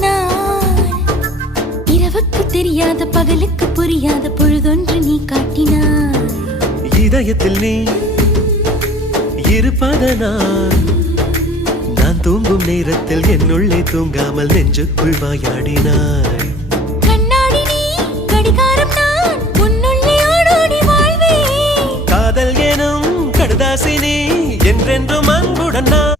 நான் இரவுக்கு தெரியாத பகலுக்கு புரியாத பொழுதொன்று நீ காட்டினாய். இதயத்தில் நீ இருப்பதனால் நான் தூங்கும் நேரத்தில் என்னுள்ளே தூங்காமல் நெஞ்சுக்குள் வாயாடினாய். கண்ணாடி நீ கடிகாரம் நான் உன்னுள்ளே ஓடோடி வாழ்வே. காதல் எனும் கடுதாசி நீ என்றென்றும் அன்புடன் நான்